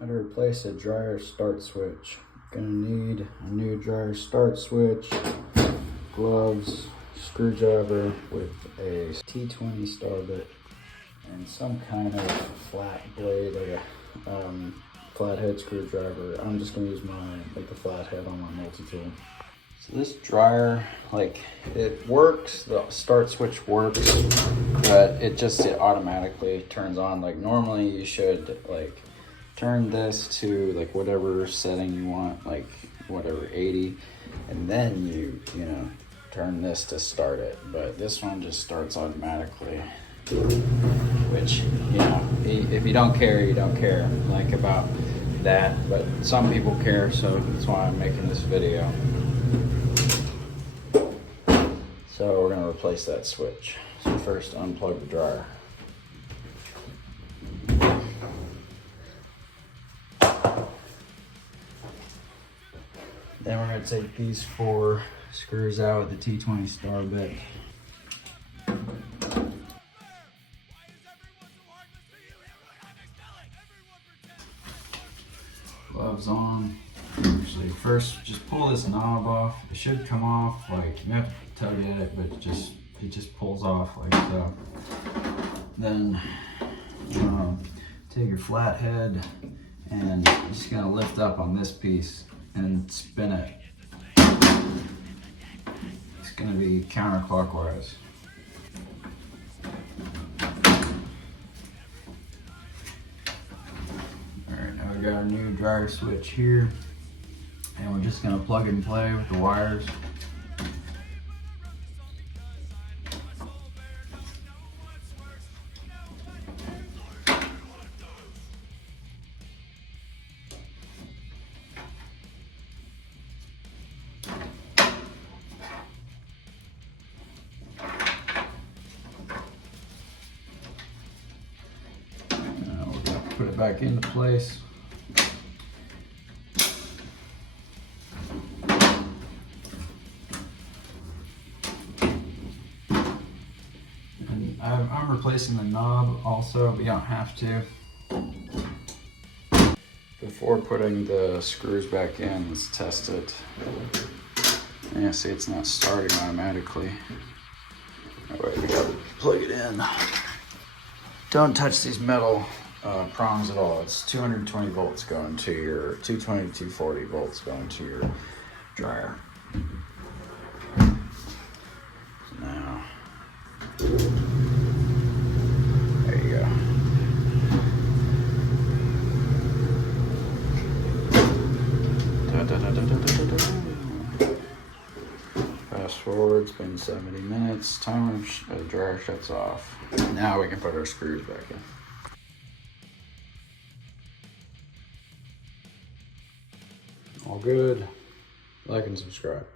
How to replace a dryer start switch. Gonna need a new dryer start switch, gloves, screwdriver with a T20 star bit, and some kind of flat blade, like a flathead screwdriver. I'm just gonna use the flathead on my multi-tool. So this dryer, it works, the start switch works, but it automatically turns on. Like normally you should turn this to whatever setting you want, whatever 80, and then you turn this to start it. But this one just starts automatically, which, if you don't care, you don't care about that, but some people care, so that's why I'm making this video. So we're gonna replace that switch. So first unplug the dryer. Then we're gonna take these 4 screws out with the T20 star bit. Gloves on. Actually, first just pull this knob off. It should come off, you have to tug at it, but it just pulls off like so. Then take your flathead and you're just gonna lift up on this piece and spin it. It's gonna be counterclockwise. Alright, now we got our new dryer switch here, and we're just gonna plug and play with the wires. Put it back into place. And I'm replacing the knob also, but you don't have to. Before putting the screws back in, let's test it. Yeah, see, it's not starting automatically. All right, we gotta plug it in. Don't touch these metal prongs at all. It's 220 volts going to your 220 to 240 volts going to your dryer. Now, there you go. Fast forward, it's been 70 minutes. Timer, dryer shuts off. Now we can put our screws back in. All good. Like and subscribe.